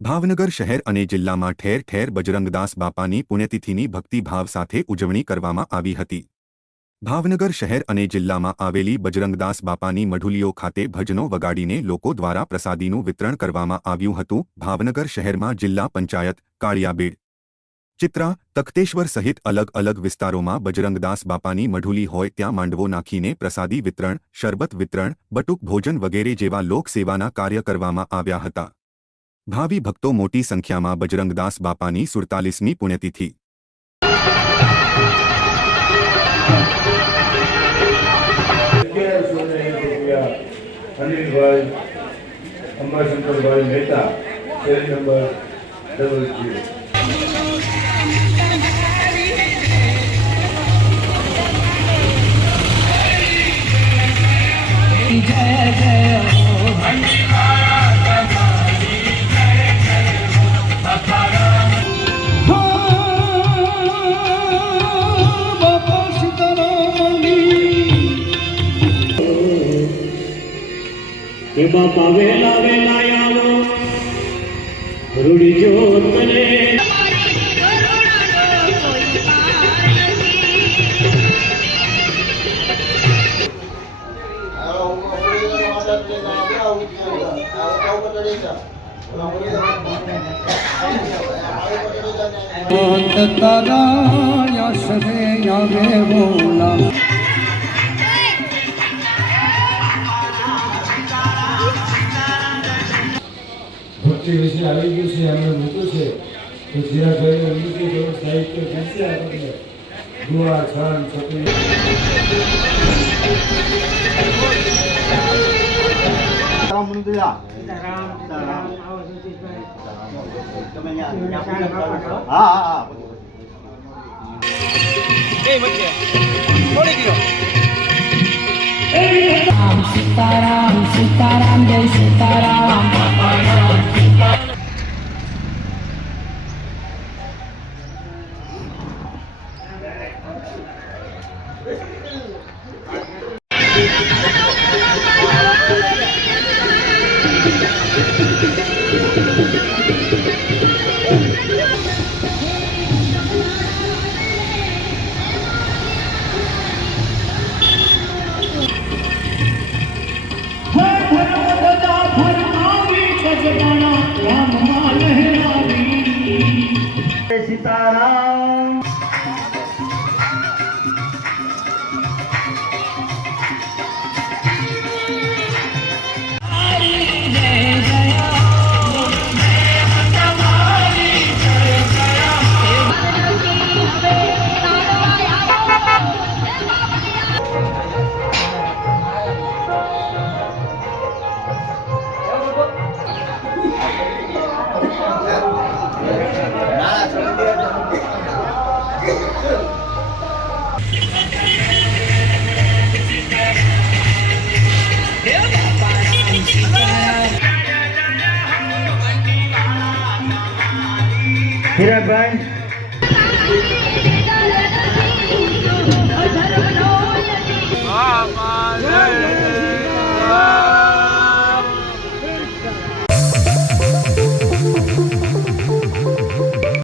ભાવનગર શહેર અને જિલ્લામાં ઠેર ઠેર બજરંગદાસ બાપાની પુણ્યતિથિની ભક્તિભાવ સાથે ઉજવણી કરવામાં આવી હતી. ભાવનગર શહેર અને જિલ્લામાં આવેલી બજરંગદાસ બાપાની મઢુલીઓ ખાતે ભજનો વગાડીને લોકો દ્વારા પ્રસાદીનું વિતરણ કરવામાં આવ્યું હતું. ભાવનગર શહેરમાં જિલ્લા પંચાયત, કાળિયાબીડ, ચિત્રા, તખતેશ્વર સહિત અલગ અલગ વિસ્તારોમાં બજરંગદાસ બાપાની મઢુલી હોય ત્યાં માંડવો નાખીને પ્રસાદી વિતરણ, શરબત વિતરણ, બટુક ભોજન વગેરે જેવા લોકસેવાના કાર્ય કરવામાં આવ્યા હતા. ભાવિ ભક્તો મોટી સંખ્યામાં બજરંગદાસ બાપાની સુડતાલીસમી પુણ્યતિથિ અગિયારસો ને એક રૂપિયા અનિલભાઈ અંબાશંકરભાઈ મહેતા શેરી નંબર ડબલ જીરો કે બાપા વેલા વેલા આવો રૂડી જો તને તારા યશ રે આવે બોલા. ભક્તિ વિશે આવી ગયું છે એમને મૂક્યું છે. તો જીરાભાઈને મૂક્યું રામ સાહિત્ય પૂછશે આપણને દુઆ છાન છત્રી રામ સીતારામ સીતારામ જય સીતારામ સીતારામ. wijn.